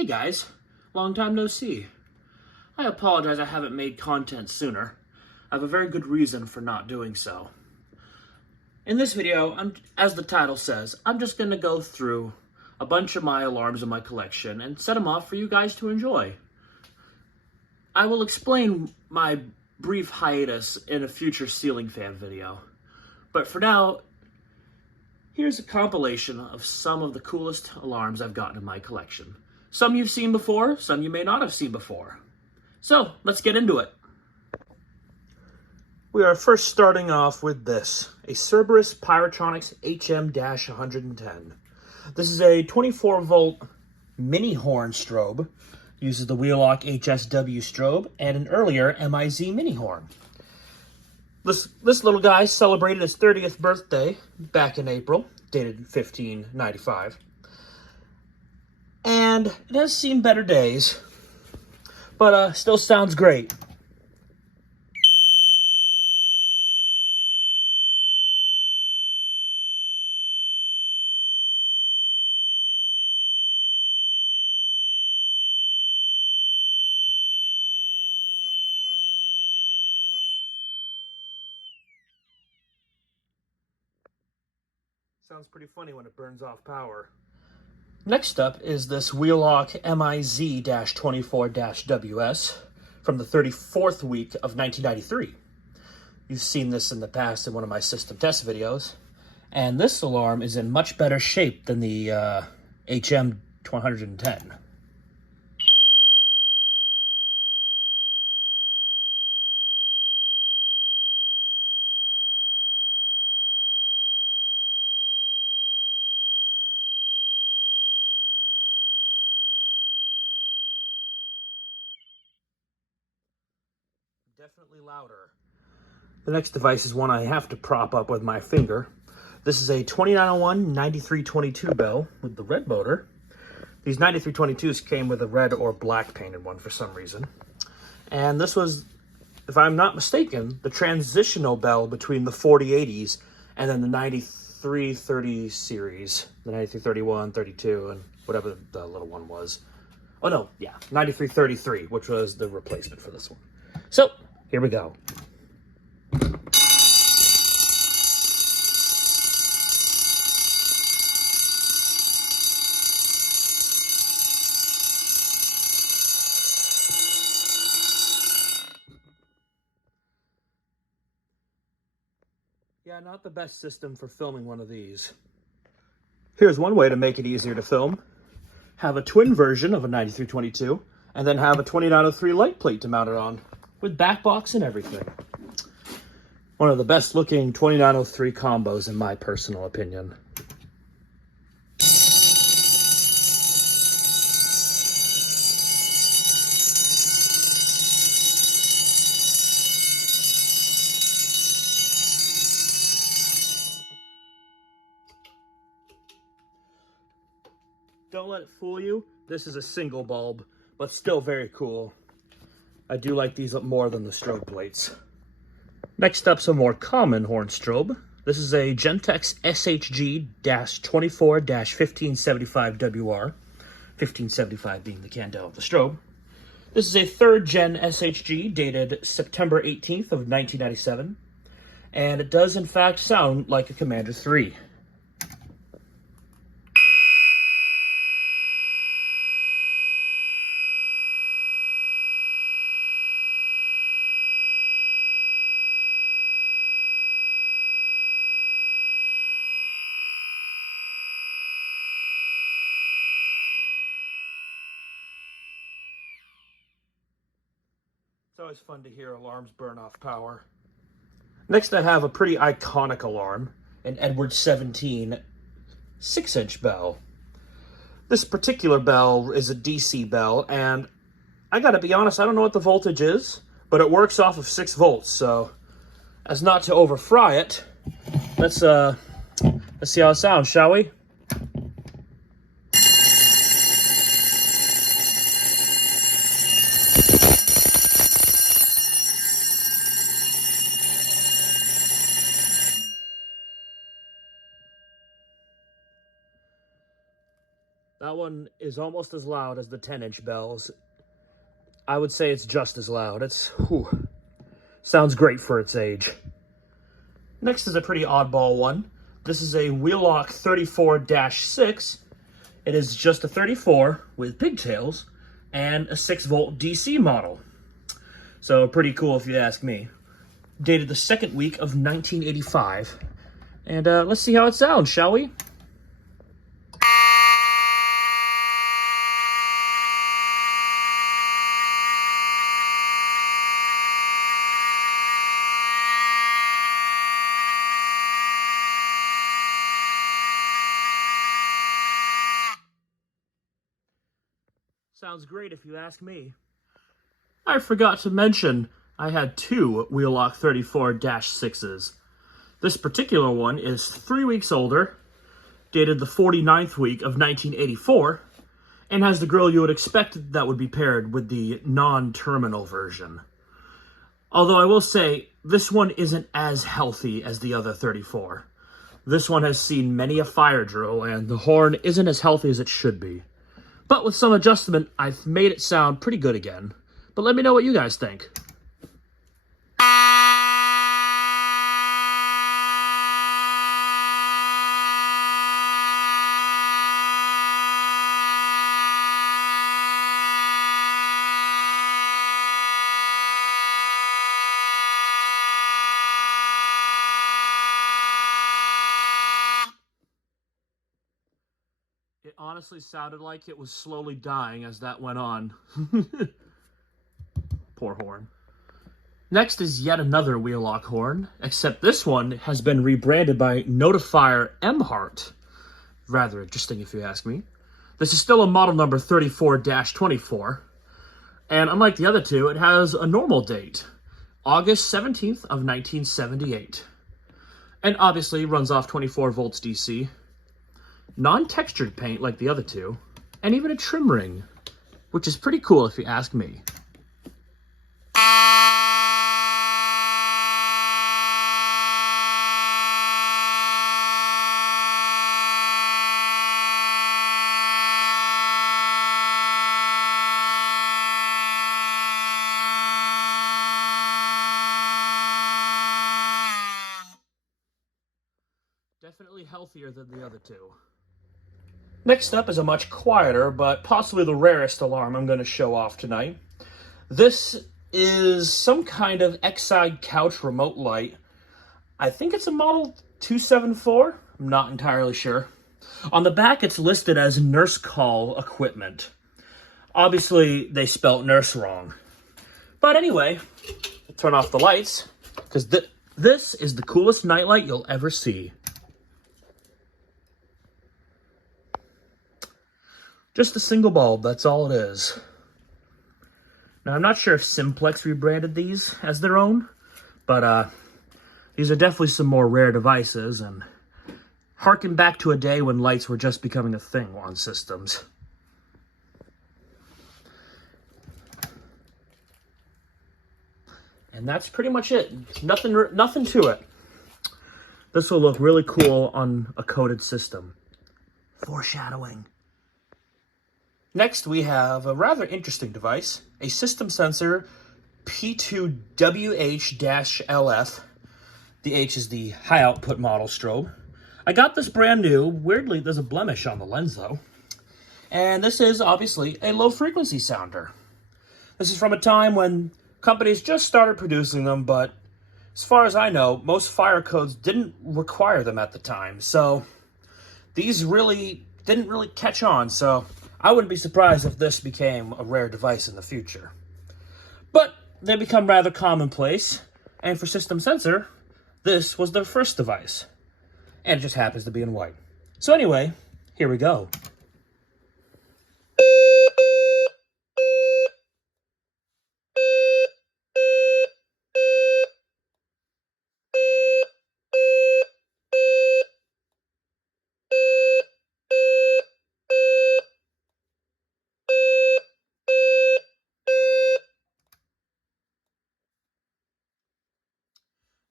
Hey guys, long time no see. I apologize I haven't made content sooner. I have a very good reason for not doing so. In this video, as the title says, I'm just going to go through a bunch of my alarms in my collection and set them off for you guys to enjoy. I will explain my brief hiatus in a future ceiling fan video. But for now, here's a compilation of some of the coolest alarms I've gotten in my collection. Some you've seen before, some you may not have seen before. So, let's get into it. We are first starting off with this, a Cerberus Pyrotronics HM-110. This is a 24-volt mini horn strobe, uses the Wheelock HSW strobe, and an earlier MIZ mini horn. This little guy celebrated his 30th birthday back in April, dated 1595. And it has seen better days, but still sounds great. Sounds pretty funny when it burns off power. Next up is this Wheelock MIZ-24-WS from the 34th week of 1993. You've seen this in the past in one of my system test videos. And this alarm is in much better shape than the HM-110. Definitely louder. The next device is one I have to prop up with my finger. This is a 2901 9322 bell with the red motor. These 9322s came with a red or black painted one for some reason. And this was, if I'm not mistaken, the transitional bell between the 4080s and then the 9330 series. The 9331, 32, and whatever the little one was. Oh no, yeah, 9333, which was the replacement for this one. So, here we go. Yeah, not the best system for filming one of these. Here's one way to make it easier to film. Have a twin version of a 9322, and then have a 2903 light plate to mount it on, with back box and everything. One of the best looking 2903 combos in my personal opinion. Don't let it fool you, this is a single bulb, but still very cool. I do like these more than the strobe plates. Next up's a more common horn strobe. This is a Gentex SHG-24-1575WR, 1575 being the candle of the strobe. This is a 3rd gen SHG dated September 18th of 1997, and it does in fact sound like a Commander 3. It's always fun to hear alarms burn off power. Next I have a pretty iconic alarm, an Edward 17 6-inch bell. This particular bell is a DC bell, and I gotta be honest, I don't know what the voltage is, but it works off of 6 volts, so as not to overfry it, let's see how it sounds, shall we? That That one is almost as loud as the 10-inch bells. I would say it's just as loud. Sounds great for its age. Next is a pretty oddball one. This is a Wheelock 34-6. It is just a 34 with pigtails and a 6-volt DC model. So pretty cool if you ask me. Dated the second week of 1985. And let's see how it sounds, shall we? Sounds great if you ask me. I forgot to mention I had two Wheelock 34-6s. This particular one is 3 weeks older, dated the 49th week of 1984, and has the grill you would expect that would be paired with the non-terminal version. Although I will say, this one isn't as healthy as the other 34. This one has seen many a fire drill, and the horn isn't as healthy as it should be. But with some adjustment, I've made it sound pretty good again. But let me know what you guys think. It honestly sounded like it was slowly dying as that went on. Poor horn. Next is yet another Wheelock horn, except this one has been rebranded by Notifier Emhart. Rather interesting if you ask me. This is still a model number 34-24, and unlike the other two, it has a normal date, August 17th of 1978. And obviously runs off 24 volts DC. Non-textured paint like the other two, and even a trim ring, which is pretty cool if you ask me. Definitely healthier than the other two. Next up is a much quieter, but possibly the rarest alarm I'm going to show off tonight. This is some kind of X-Side couch remote light. I think it's a model 274. I'm not entirely sure. On the back, it's listed as nurse call equipment. Obviously, they spelt nurse wrong. But anyway, turn off the lights, because this is the coolest nightlight you'll ever see. Just a single bulb, that's all it is. Now, I'm not sure if Simplex rebranded these as their own, but these are definitely some more rare devices, and harken back to a day when lights were just becoming a thing on systems. And that's pretty much it. Nothing to it. This will look really cool on a coated system. Foreshadowing. Next, we have a rather interesting device, a system sensor P2WH-LF. The H is the high output model strobe. I got this brand new. Weirdly, there's a blemish on the lens though. And this is obviously a low frequency sounder. This is from a time when companies just started producing them, but as far as I know, most fire codes didn't require them at the time. So these really didn't really catch on. So I wouldn't be surprised if this became a rare device in the future. But they become rather commonplace, and for system sensor, this was their first device. And it just happens to be in white. So anyway, here we go.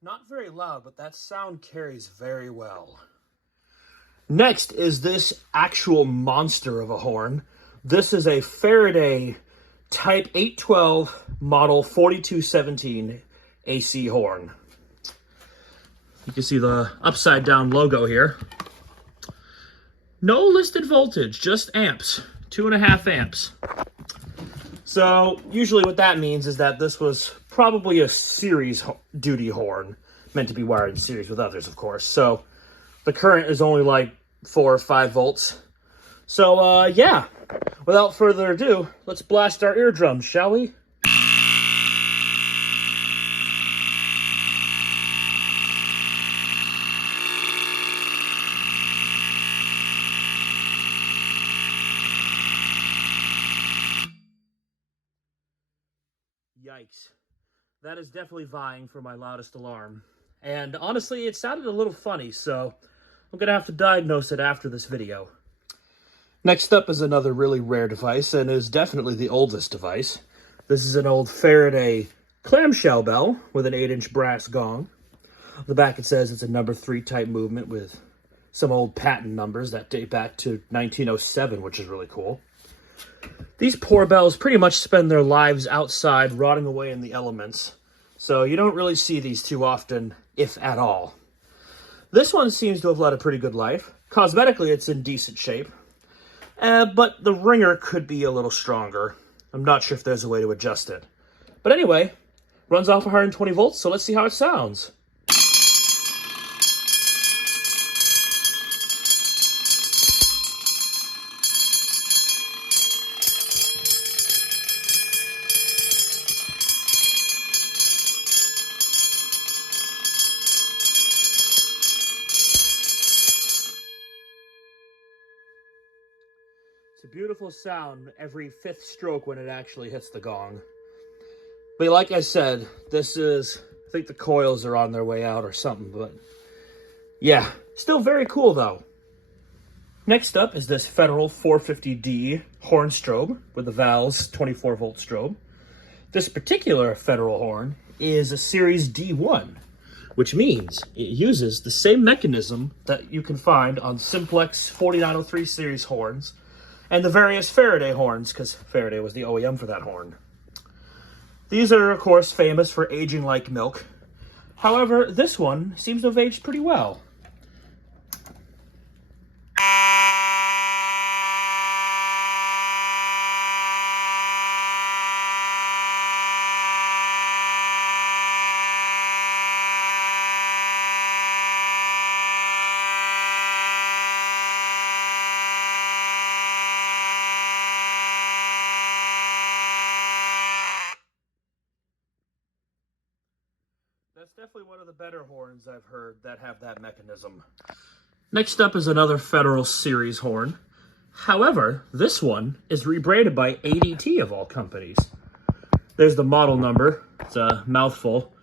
Not very loud, but that sound carries very well. Next is this actual monster of a horn. This is a Faraday Type 812 Model 4217 AC horn. You can see the upside down logo here. No listed voltage, just amps, 2.5 amps. So usually what that means is that this was probably a series duty horn, meant to be wired in series with others, of course. So the current is only like 4 or 5 volts. So yeah, without further ado, let's blast our eardrums, shall we? Yikes. That is definitely vying for my loudest alarm. And honestly, it sounded a little funny, so I'm gonna have to diagnose it after this video. Next up is another really rare device, and is definitely the oldest device. This is an old Faraday clamshell bell with an 8-inch brass gong. On the back it says it's a number 3 type movement with some old patent numbers that date back to 1907, which is really cool. These poor bells pretty much spend their lives outside, rotting away in the elements, so you don't really see these too often, if at all. This one seems to have led a pretty good life. Cosmetically, it's in decent shape, but the ringer could be a little stronger. I'm not sure if there's a way to adjust it. But anyway, runs off 120 volts, so let's see how it sounds. It's a beautiful sound every 5th stroke when it actually hits the gong. But like I said, this is, I think the coils are on their way out or something, but yeah, still very cool though. Next up is this Federal 450D horn strobe with the valves 24 volt strobe. This particular Federal horn is a Series D1, which means it uses the same mechanism that you can find on Simplex 4903 series horns and the various Faraday horns, because Faraday was the OEM for that horn. These are, of course, famous for aging like milk. However, this one seems to have aged pretty well. That's definitely one of the better horns I've heard that have that mechanism. Next up is another Federal Series horn. However, this one is rebranded by ADT of all companies. There's the model number. It's a mouthful.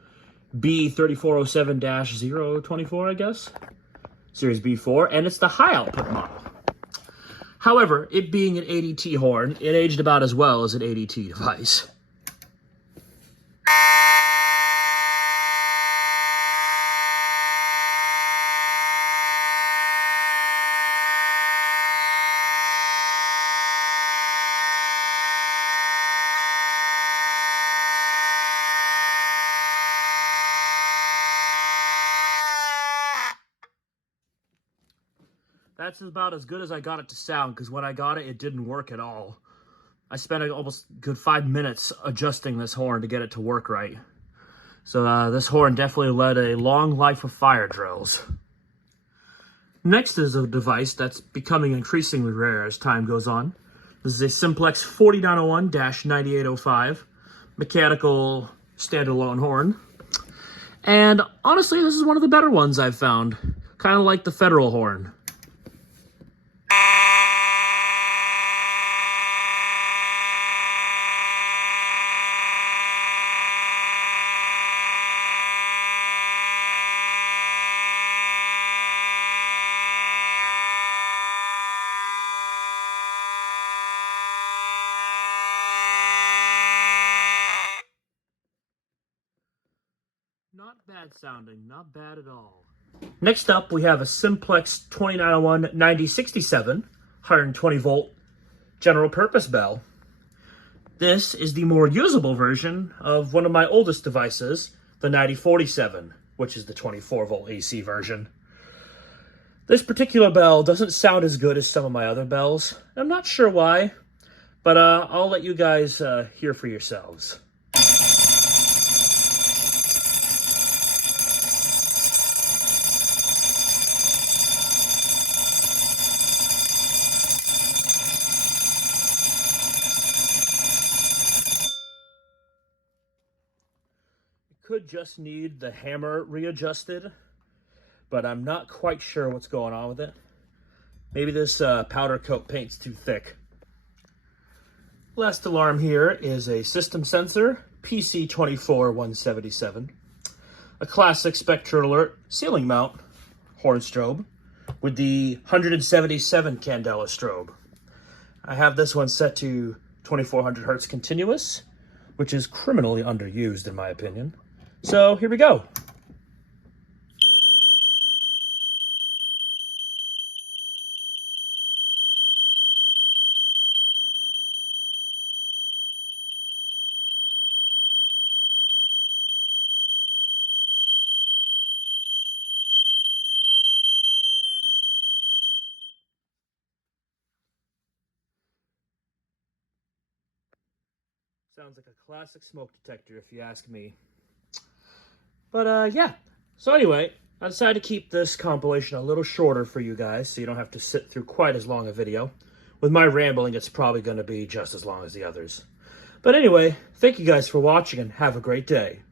B3407-024, I guess. Series B4, and it's the high output model. However, it being an ADT horn, it aged about as well as an ADT device. That's about as good as I got it to sound, because when I got it, it didn't work at all. I spent almost good 5 minutes adjusting this horn to get it to work right. So this horn definitely led a long life of fire drills. Next is a device that's becoming increasingly rare as time goes on. This is a Simplex 4901-9805 mechanical standalone horn. And honestly, this is one of the better ones I've found. Kind of like the Federal horn. Not bad sounding, not bad at all. Next up, we have a Simplex 2901 9067 120 volt general purpose bell. This is the more usable version of one of my oldest devices, the 9047, which is the 24 volt AC version. This particular bell doesn't sound as good as some of my other bells. I'm not sure why, but I'll let you guys hear for yourselves. Could just need the hammer readjusted, but I'm not quite sure what's going on with it. Maybe this powder coat paint's too thick. Last alarm here is a system sensor, PC24177, a classic spectral alert ceiling mount horn strobe with the 177 candela strobe. I have this one set to 2400 hertz continuous, which is criminally underused in my opinion. So here we go. Sounds like a classic smoke detector if you ask me. But yeah, so anyway, I decided to keep this compilation a little shorter for you guys so you don't have to sit through quite as long a video. With my rambling, it's probably going to be just as long as the others. But anyway, thank you guys for watching and have a great day.